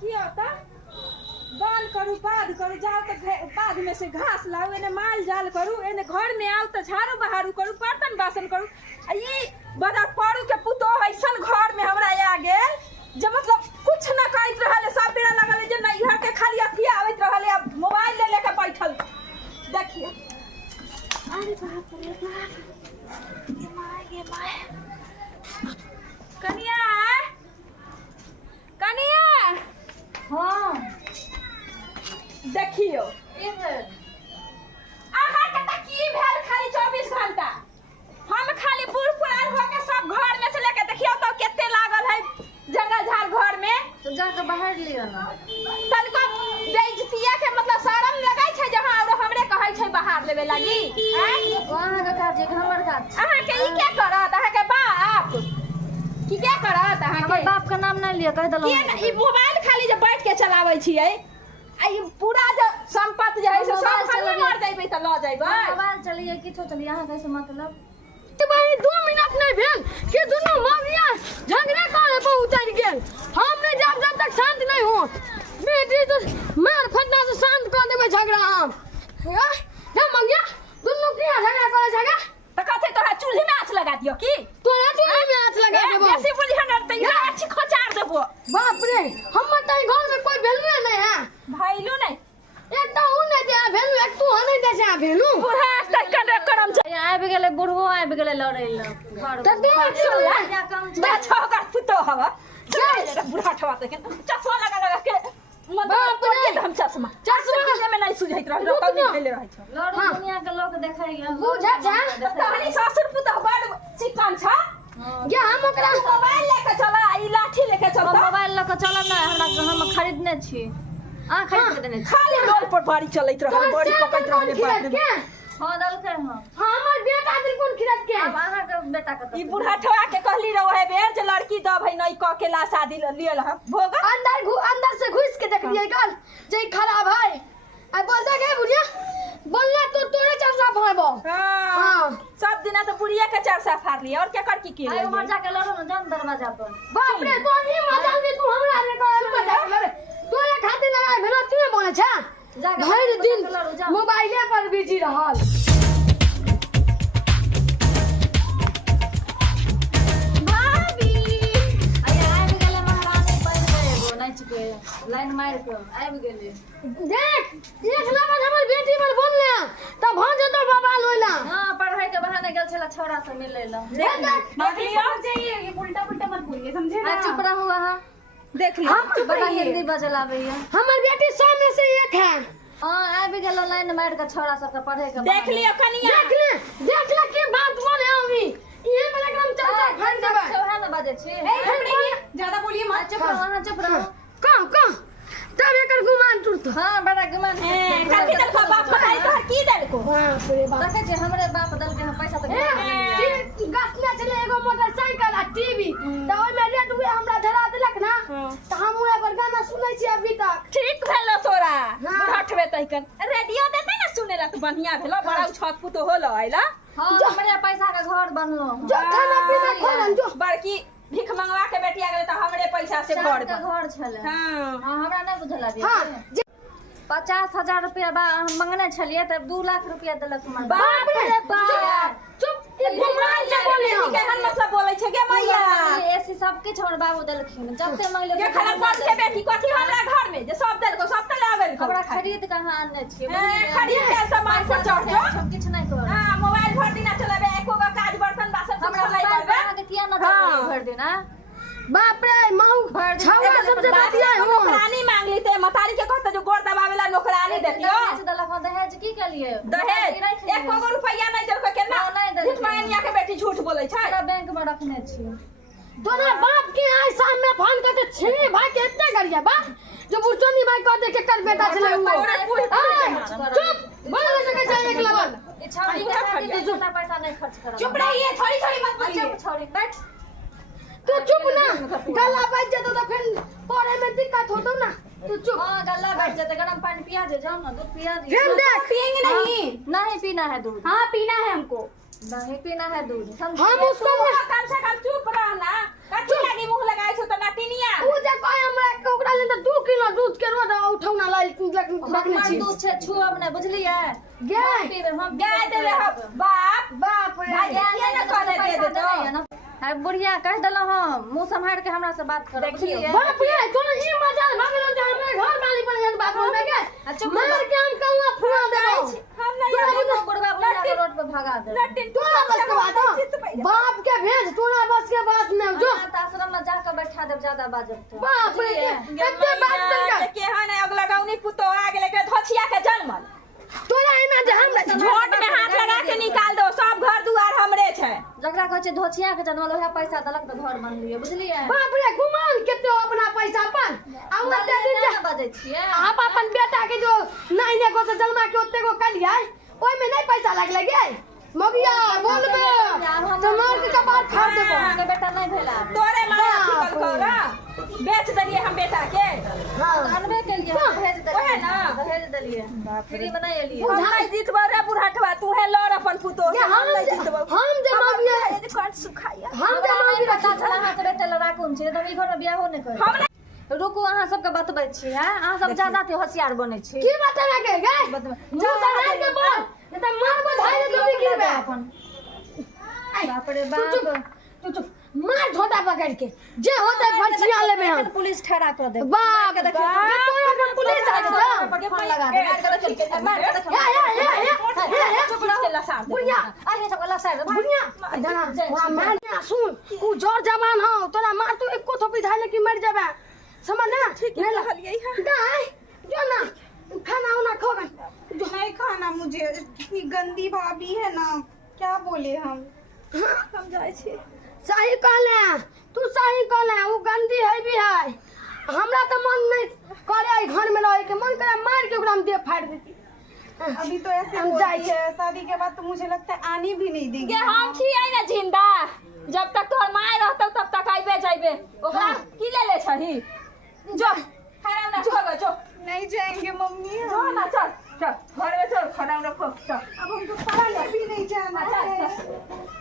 देखियो तो बंद करू बाद करू जाओ तो बाद में से घास लाओ एने माल जाल करू एने घर में आओ तो झाड़ू बहारू करू बर्तन बासन करू ये बड़ा पड़ू के पुतो ऐसन घर में हमरा आ गेल जब मतलब कुछ न करत रहले सब बेरा लगल जे नहीं घर के खाली अथी आवत रहले अब मोबाइल ले लेके बैठल देखिए अरे बाप रे बाप ये माय कनिया कनिया हाँ देखियो आहा के की भेल खाली 24 घंटा हम खाली बूढ़ पुरान हो के सब घर में से लेके देखियो तो केते लागल है जंगल झाड़ घर में तो जाके बाहर लियो ना तनको बेइज्जतिया के मतलब शरम लगाई छै जहां और हमरे कहै छै बाहर लेवे लागी हैं वहां का काज एक हमर काज आहा के ई क्या करत आहा के बाप की क्या करत आहा हमर के बाप का नाम नहीं लियो कह दलो ई मोबाइल खाली जे बैठ के चलाबै छियै आई पूरा जो संपत्ति जे है से सब खाली मर जाइबे त ल जाइबे मोबाइल चलिए किछो चलिए यहां कैसे मतलब कि भाई 2 मिनट नहीं भेल कि दोनों मामिया झगड़ा करे पर उतर गेल हम नहीं जब तक शांत नहीं हो बेटी तो मार फटना से शांत कर देबे झगड़ा हम ना मंगिया दोनों की झगड़ा करे झगड़ा त कथे तोरा चूल्हे में आँच लगा दियो की तोरा चूल्हे में आँच लगा देबो बेसी बोली हन त इहा अच्छी खोचार देबो बाप रे हमर तई घर में कोई वैल्यू नहीं है भाईलू नहीं एकटा उ नहीं दे वैल्यू एक तू नहीं दे जा वैल्यू पूरा तक करम छ आबि गेलै बुढ़बो आबि गेलै लड़ै ल घर त देख क्या काम बा छोकर पुतो हवा चल बुढ़ा ठवा त चश्मा लगा के बाप रे हम चश्मा में नहीं सुझैत रहल कभी खेले रहै छ लड़ू दुनिया के लोग देखैया बुझा जा तहनी ससुर पुतो बड़ चिकन छ या हम ओकरा मोबाइल लेके चला ई लाठी लेके चल मोबाइल ल के चलब ना हमरा हम खरीदने छी आ खरीद के देने छी खाली रोड पर बाड़ी चलैत रहल बड़ी पकैत रहल बाप रे हां दलकै हां हमर बेटा दिल कोन खिरत के अब अहाँ के बेटा के ई बुढ़ा ठवा के कहली रहे बेर जे लड़की द भई नहीं क के ला शादी लियल हम भोगा अंदर से घुस के देख लिए कल जे खराब है आ बोलता के बुढ़िया बोलना तो तोरे चर्चा भरबो हां सब दिना तो बुढ़िया के चर्चा फाड़ लिया और क्या कर की आइ उमर जाके लड़ो ना जान दरवाजा पर बाप रे तो ही मजा दे तू हमरा रे कहल मजा लड़े तोरे खातिर लड़ाई भेलो तू बोले छ भर दिन मोबाइले पर बिजी रहल लाइन मार के आबि गेलै देख एक लबन हमर बेटी पर बोलले त भ जतो बाबा लोइला हां पढ़ाई के बहाने गेल छला छोरा से मिलै ल देख लिया ये उल्टा पुल्टा मत बोलिए समझे ना चुप रहो वहां देख लिया बड़ा हिंदी बजल आबैया हमर बेटी 100 में से एक है हां आबि गेल लाइन मार के छोरा सब के पढ़े के देख लिया कनिया देख ले के बात बोले होगी ये वाला काम चलता घर देबे सोहा ना बाजे छी ज्यादा बोलिए मत चुप रहो वहां चुप रहो कह तब एकर गुमान टूट हां बड़ा गुमान है काकी दल का बाप बताई तो की दल को बाप रे बाप देखे छी हमरे बाप दल के हम पैसा तो गसना चले एगो मोटरसाइकिल आ टीवी त ओइ में रेट हुए हमरा धरा देलक ना त हम ओए पर गाना सुनै छी अभी तक ठीक भेलो तोरा हटबे तइकन रेडियो देते ना सुनेला तो बढ़िया भेलो बड़ा छत पुतो होलो आइला हां हमरे पैसा के घर बनलो जो खाना पीना खोलन जो बड़की भीख मंगवा के बेटिया गेले त हमरे पैसा से घर के घर छले हां हां हमरा नहीं बुझल अभी हां 50,000 रुपया मंगने छलिए तब 2 लाख रुपया देलक हमर बाप रे बाप चुप ये गुमान जे बोले केहन मतलब बोलै छै गे मैया एसी सब किछ हमर बाबू देलखिन जते मांगले के खराब बात के बेटी कथी हमरा घर में जे सब देल को सब त लावेल को हमरा खरीद कहां आनने छिए खरीद के सामान पर चढ़ जो सब किछ नहीं कर हां मोबाइल भर दिना चलाबे एको गो काज बर्तन बासन सब हमरा चलाई करबे के किया न चलाबे भर दिन हां बाप रे माऊ छौरा सबसे बतिया हो नौकरानी मांग ली ते मतारी के कहते जो गोड़ दबावेला नौकरानी देतियो दहेज की के लिए दहेज एको गो रुपया नहीं देलको केना झूठ मांगनिया के बेटी झूठ बोलै छै पूरा बैंक में रखने छी तोरा बाप के आई शाम में फोन करके छे भाई के इतने गरिया बा जो बुरचोनी भाई कह दे के कर बेटा चले हुए चुप बोल सके छै एक लगन ये छौरी के खातिर जितना पैसा नहीं खर्च कर चुप रहिए थोड़ी थोड़ी मत बोलिए चुप छौरी बैठ तू चुप ना गला बज जतो तो फिर पढ़े में दिक्कत होतो ना तू चुप हां गला बैठ जाते गरम पानी पिया दे जाओ ना दूध पिया दे फिर देख पिएंगे नहीं नहीं पीना है दूध हाँ पीना है हमको नहीं पीना है दूध हम उसको कम से कम चुप रहना कथी लगी मुंह लगाई छो त नाटिनिया उ जे कहे हमरा ओकरा ले 2 किलो रखने छी दूध छे छुअब नहीं बुझलिए गाय हम गाय देले हम बाप बाप रे भाई ये न करे दे दे तो अरे बुढ़िया कह देलो हम मुंह संभाल के हमरा से बात कर बुझलिए बाप रे तोरा ई मजाल भागलो जे हमरे घर वाली पर एहन बात बोलबे के मार के हम कहूं फुरा देबो हम नहीं बुढ़वा बुढ़िया के रोड पे भगा दे लटिन तोरा बस के बात बाप के भेज तोरा बस के बात नहीं जो आश्रम में जाकर बैठा दे ज्यादा बाजब तो बाप रे एते बात कर केहन है अगला गाउनी पुतो आ गेले के धछिया के जन्मल तोरा एना जे हमरा झोट में हाथ लगा के निकाल दो सब घर दुआर हमरे छै जकरा कहै छै धोछिया के जन्मल ओहे पैसा देलक त घर बनलिए बुझलिए बाप रे गुमान केते अपना पैसा पर आ ओते दिन क्या बजै छियै आप अपन बेटा के जो नाइने को से जन्मा के ओते को कलियै ओइ में नहीं पैसा लगले गे मगिया बोलबे तमार के कपार फाड़ देबो के बेटा नहीं भेला तोरे माया ठिकल कोरा बेच दलिए हम बेटा के हां अनबे के लिए भेज देलिए ओहे ना भेज देलिए फ्री में नहीं एलिए हम नहीं जीतबो रे बुढ़ाटवा तू है लड़ अपन पुतो से हम नहीं जीतबो हम जे मगिया ये काट सुखाया हम जे मगिया पता चला हां से बेटा लड़ा कोन छै त ई घर में बियाह हो नहीं कर हम रुकू अहाँ सबके बतबै छी हैं अहाँ सब ज्यादा ते होशियार बनै छी की बता के गे जो सराय के बोल नहीं त मारबो धारे तो भी गिरबे अपन बाप रे बाप तू चुप मार झोटा पकड़ के जे होते भचिया लेबे हम पुलिस ठहरा कर दे बाप रे तोरा पुलिस आ जा फोन लगा दे मार के चल मार के चुप रह के लसा बुढ़िया आगे सब वाला साइड बुढ़िया इधर थोड़ा मार के सुन तू जोर जवान हो तोरा मार तू एको थोपी धाले की मर जाबे समझ ना ठीक है रहलिए हां गाय जो ना खाना उना खो गए नहीं खाना मुझे इतनी गंदी भाभी है ना क्या बोले हम जाए छी सही कहले तू सही कहले वो गंदी है भी है हमरा तो मन नहीं करे घर में रहे के मन करे मार के ओकरा हम दे फाड़ देती अभी तो ऐसे हम बोलती है शादी के बाद तो मुझे लगता है आने भी नहीं देगी गे हम छी आई ना जिंदा जब तक तोहर माय रहतौ तब तक आइबे जाइबे ओकरा की ले छही जो खाना ना खो जो नहीं जाएंगे मम्मी जो ना चल चल घर में चल खाना ना खो चल अब हमको पानी भी नहीं जाना है चल